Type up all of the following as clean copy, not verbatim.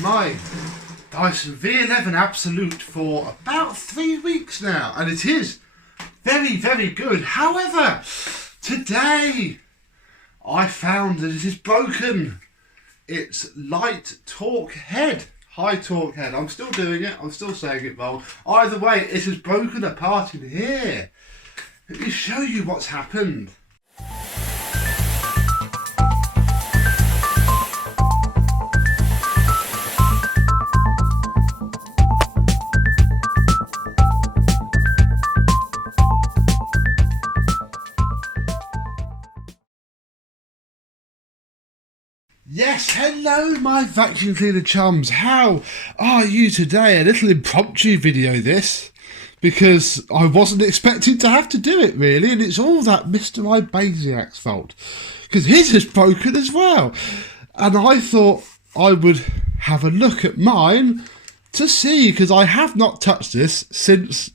my Dyson V11 Absolute for about 3 weeks now, and it is very, very good. However, today I found that it is broken. It's light torque head, high torque head. I'm still doing it, I'm still saying it wrong. Either way, it has broken apart in here. Let me show you what's happened. Yes, hello my vacuum cleaner chums, how are you today? A little impromptu video this, because I wasn't expecting to have to do it really, and it's all that Mr. Ibasiak's fault, because his is broken as well. And I thought I would have a look at mine to see, because I have not touched this since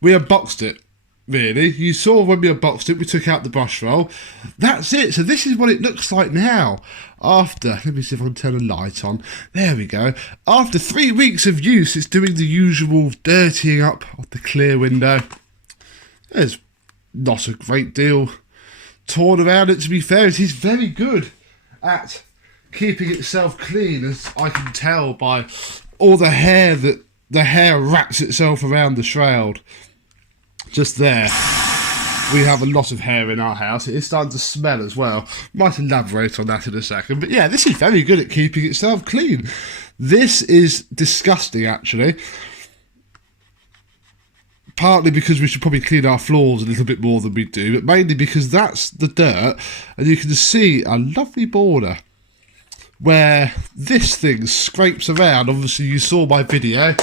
we unboxed it. Really, you saw when we unboxed it, we took out the brush roll. That's it. So this is what it looks like now. After, let me see if I can turn a light on. There we go. After 3 weeks of use, it's doing the usual dirtying up of the clear window. There's not a great deal torn around it, to be fair. It is very good at keeping itself clean, as I can tell by all the hair that the hair wraps itself around the shroud. Just there, we have a lot of hair in our house. It is starting to smell as well. Might elaborate on that in a second. But yeah, this is very good at keeping itself clean. This is disgusting, actually. Partly because we should probably clean our floors a little bit more than we do, but mainly because that's the dirt, and you can see a lovely border where this thing scrapes around. Obviously, you saw my video.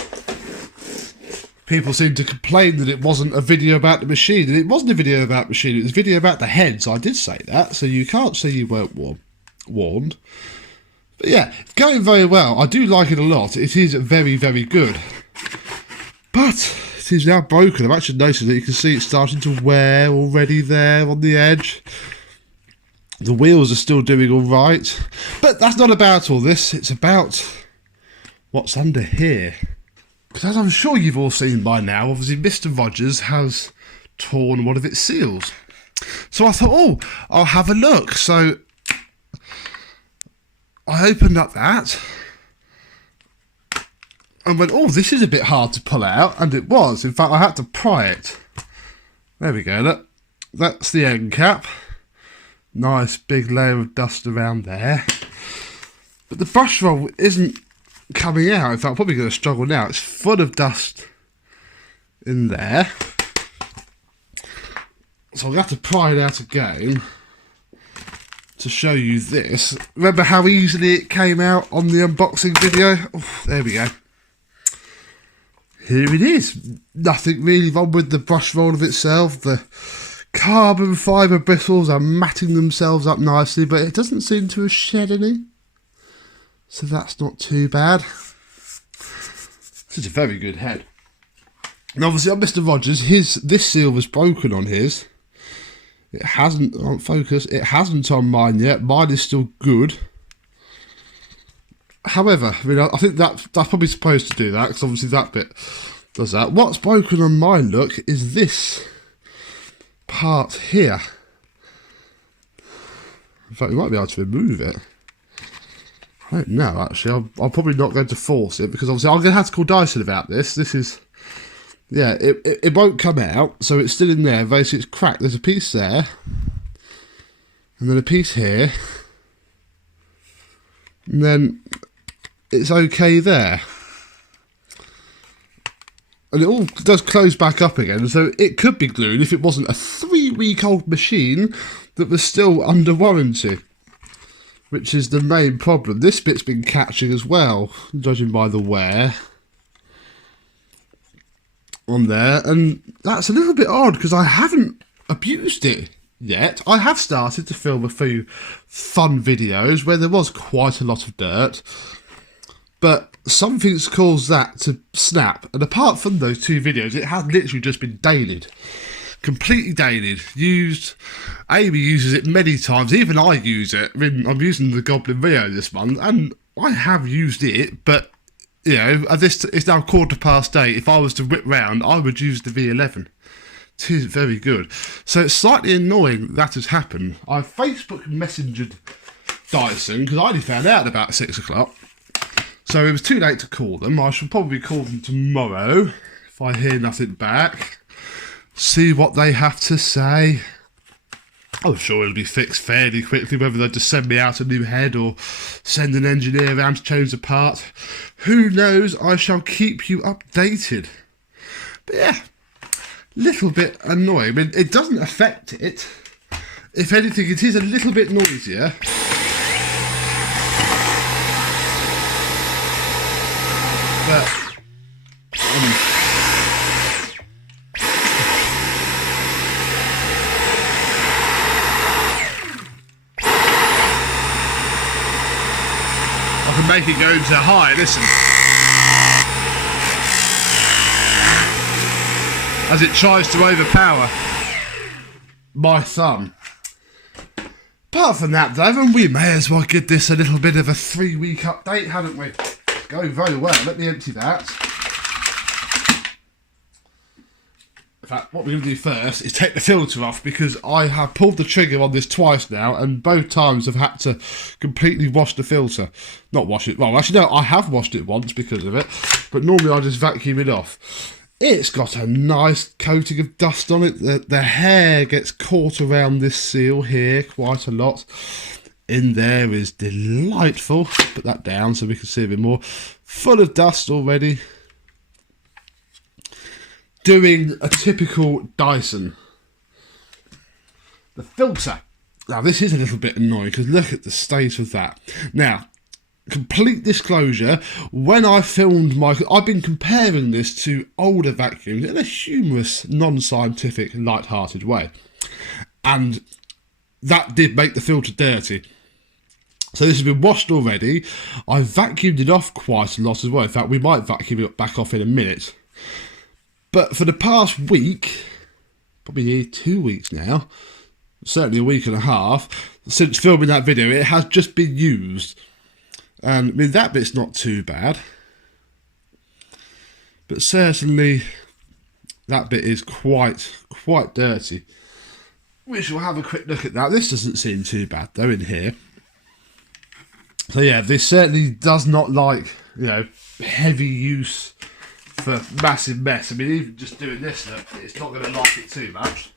People seem to complain that it wasn't a video about the machine, and it wasn't a video about the machine, it was a video about the head, so I did say that, so you can't say you weren't warned. But yeah, it's going very well. I do like it a lot. It is very, very good. But it is now broken. I've actually noticed that you can see it's starting to wear already there on the edge. The wheels are still doing all right. But that's not about all this. It's about what's under here. Because as I'm sure you've all seen by now, obviously Mr. Rogers has torn one of its seals. So I thought, oh, I'll have a look. So I opened up that and went, oh, this is a bit hard to pull out. And it was. In fact, I had to pry it. There we go, look. That's the end cap. Nice big layer of dust around there. But the brush roll isn't coming out. In fact, I'm probably going to struggle now. It's full of dust in there. So I'm going to have to pry it out again to show you this. Remember how easily it came out on the unboxing video? Oh, there we go. Here it is. Nothing really wrong with the brush roll of itself. The carbon fibre bristles are matting themselves up nicely, but it doesn't seem to have shed any. So that's not too bad. This is a very good head. And obviously on Mr. Rogers, this seal was broken on his. It hasn't on focus. It hasn't on mine yet. Mine is still good. However, I mean, I think that's probably supposed to do that, because obviously that bit does that. What's broken on mine, look, is this part here. In fact, we might be able to remove it. I don't know, actually. I'm probably not going to force it, because obviously I'm going to have to call Dyson about this. This is, yeah, it won't come out, so it's still in there. Basically, it's cracked. There's a piece there, and then a piece here, and then it's okay there. And it all does close back up again, so it could be glued if it wasn't a 3-week-old machine that was still under warranty. Which is the main problem. This bit's been catching as well, judging by the wear on there. And that's a little bit odd, because I haven't abused it yet. I have started to film a few fun videos where there was quite a lot of dirt. But something's caused that to snap. And apart from those 2 videos, it has literally just been dailied. Completely dated, used. Amy uses it many times, even I use it. I mean, I'm using the Goblin Rio this month, and I have used it, but you know, this it's now 8:15. If I was to whip round, I would use the V11. It is very good. So it's slightly annoying that has happened. I Facebook messengered Dyson because I only found out about 6 o'clock. So it was too late to call them. I should probably call them tomorrow if I hear nothing back. See what they have to say. I'm sure it'll be fixed fairly quickly, whether they just send me out a new head or send an engineer around to change the part. Who knows? I shall keep you updated. But yeah, little bit annoying. I mean, it doesn't affect it. If anything, it is a little bit noisier. But I can make it go into high, listen. As it tries to overpower my thumb. Apart from that, Devon, we may as well give this a little bit of a 3-week update, haven't we? It's going very well. Let me empty that. In fact, what we're going to do first is take the filter off, because I have pulled the trigger on this twice now, and both times I've had to completely wash the filter. Not wash it. Well, actually, no, I have washed it once because of it, but normally I just vacuum it off. It's got a nice coating of dust on it. The hair gets caught around this seal here quite a lot. In there is delightful. Put that down so we can see a bit more. Full of dust already. Doing a typical Dyson. The filter. Now this is a little bit annoying because look at the state of that. Now, complete disclosure, when I filmed I've been comparing this to older vacuums in a humorous, non-scientific, light-hearted way. And that did make the filter dirty. So this has been washed already. I vacuumed it off quite a lot as well. In fact, we might vacuum it back off in a minute. But for the past week, probably 2 weeks now, certainly a week and a half, since filming that video, it has just been used. And I mean, that bit's not too bad. But certainly, that bit is quite dirty. We shall have a quick look at that. This doesn't seem too bad, though, in here. So yeah, this certainly does not like, you know, heavy use for massive mess. I mean, even just doing this, look, it's not going to like it too much.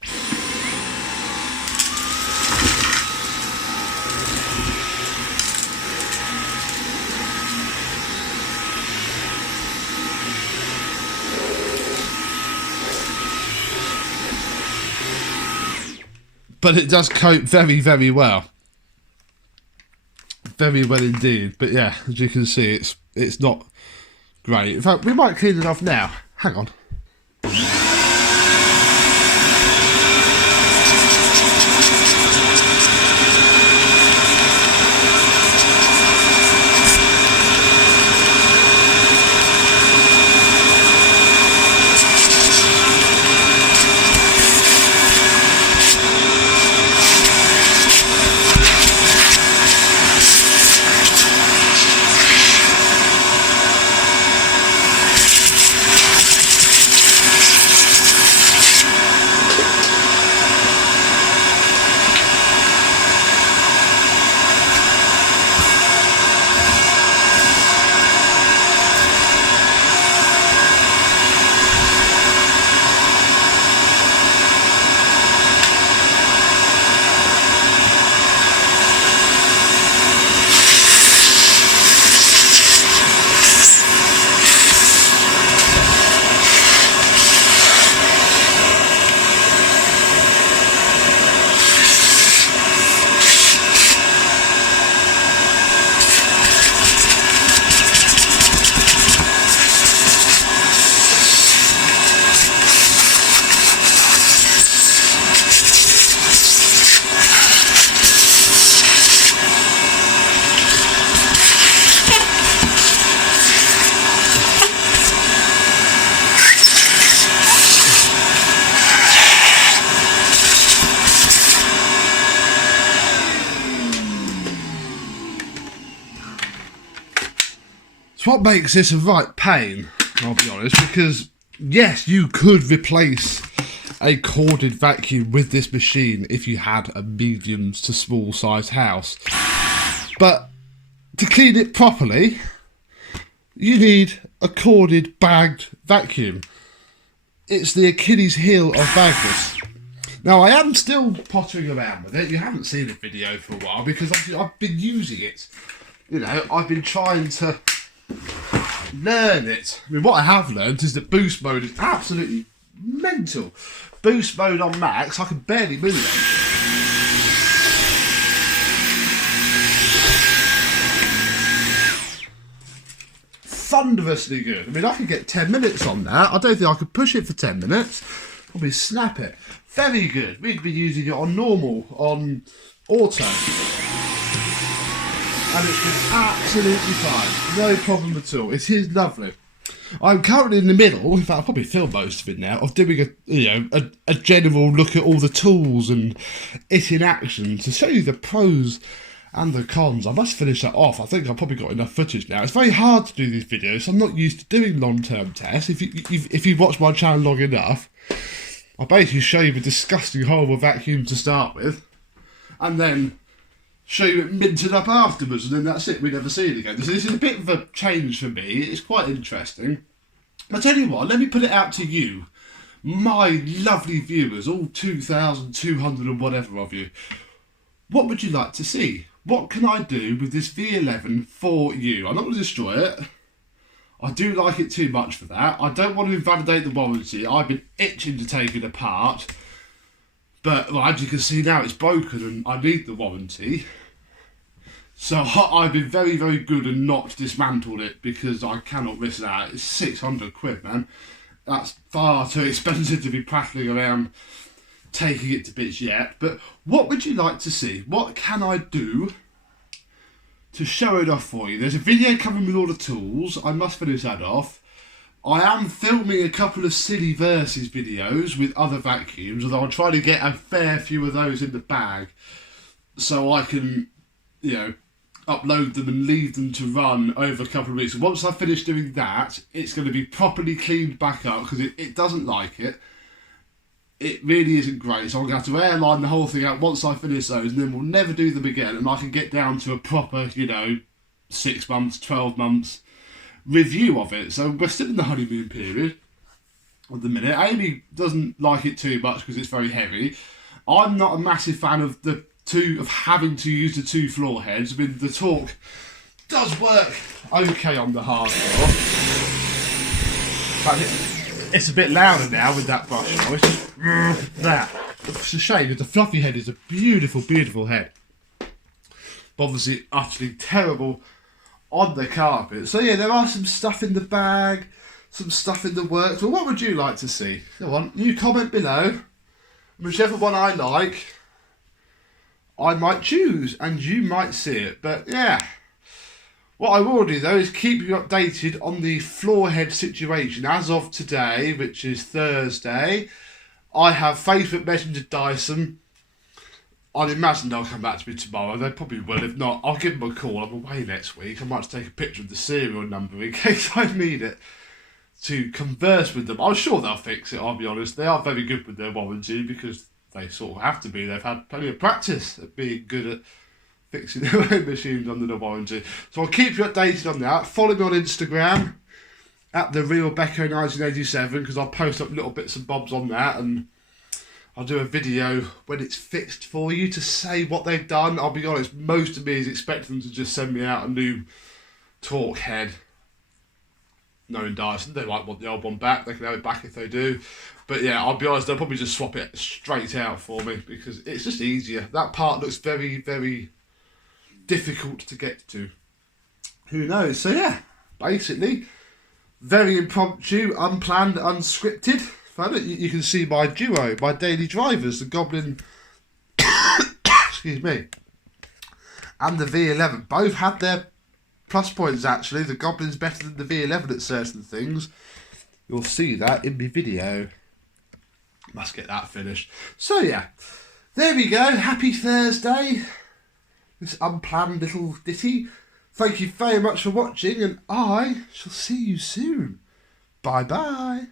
But it does coat very, very well. Very well indeed. But yeah, as you can see, it's not great. In fact, we might clean it off now. Hang on. It's what makes this a right pain, I'll be honest, because yes, you could replace a corded vacuum with this machine if you had a medium to small size house. But to clean it properly, you need a corded bagged vacuum. It's the Achilles heel of baggers. Now, I am still pottering around with it. You haven't seen a video for a while because I've been using it. You know, I've been trying to learn it. I mean, what I have learned is that boost mode is absolutely mental. Boost mode on max, I can barely move it. Thunderously good. I mean, I could get 10 minutes on that. I don't think I could push it for 10 minutes. Probably snap it. Very good. We'd be using it on normal, on auto. And it's been absolutely fine. No problem at all. It is lovely. I'm currently in the middle, in fact I'll probably film most of it now, of doing a general look at all the tools and it in action to show you the pros and the cons. I must finish that off. I think I've probably got enough footage now. It's very hard to do these videos, so I'm not used to doing long-term tests. If you've watched my channel long enough, I basically show you a disgusting, horrible vacuum to start with, and then show you it minted up afterwards, and then that's it. We never see it again. So this is a bit of a change for me. It's quite interesting. But I tell you what, let me put it out to you, my lovely viewers, all 2,200 and whatever of you. What would you like to see? What can I do with this V11 for you? I'm not going to destroy it. I do like it too much for that. I don't want to invalidate the warranty. I've been itching to take it apart. But well, as you can see now, it's broken and I need the warranty. So I've been very, very good and not dismantled it because I cannot risk that. It's 600 quid, man. That's far too expensive to be prattling around taking it to bits yet. But what would you like to see? What can I do to show it off for you? There's a video coming with all the tools. I must finish that off. I am filming a couple of silly versus videos with other vacuums, although I'll try to get a fair few of those in the bag so I can, you know, upload them and leave them to run over a couple of weeks. And once I finish doing that, it's going to be properly cleaned back up because it doesn't like it. It really isn't great, so I'm going to have to airline the whole thing out once I finish those, and then we'll never do them again, and I can get down to a proper, you know, 6 months, 12 months review of it. So we're still in the honeymoon period at the minute. Amy doesn't like it too much because it's very heavy. I'm not a massive fan of having to use the two floor heads. I mean, the torque does work okay on the hard floor. But it's a bit louder now with that brush roll. It's just that. It's a shame because the fluffy head is a beautiful, beautiful head. But obviously utterly terrible on the carpet. So yeah, there are some stuff in the bag, some stuff in the works. Well, what would you like to see? Go on, you comment below. Whichever one I like, I might choose, and you might see it. But yeah, what I will do though is keep you updated on the floor head situation. As of today, which is Thursday, I have Facebook Messenger Dyson. I'd imagine they'll come back to me tomorrow. They probably will. If not, I'll give them a call. I'm away next week. I might take a picture of the serial number in case I need it to converse with them. I'm sure they'll fix it, I'll be honest. They are very good with their warranty because they sort of have to be. They've had plenty of practice at being good at fixing their own machines under the warranty. So I'll keep you updated on that. Follow me on Instagram at TheRealBecco1987 because I'll post up little bits and bobs on that, and I'll do a video when it's fixed for you to say what they've done. I'll be honest, most of me is expecting them to just send me out a new torque head. Knowing Dyson, they might want the old one back. They can have it back if they do. But yeah, I'll be honest, they'll probably just swap it straight out for me because it's just easier. That part looks very, very difficult to get to. Who knows? So yeah, basically, very impromptu, unplanned, unscripted. You can see my duo, my daily drivers, the Goblin, excuse me, and the V11. Both had their plus points actually. The Goblin's better than the V11 at certain things. You'll see that in my video. Must get that finished. So yeah, there we go. Happy Thursday. This unplanned little ditty Thank you very much for watching, and I shall see you soon. Bye bye.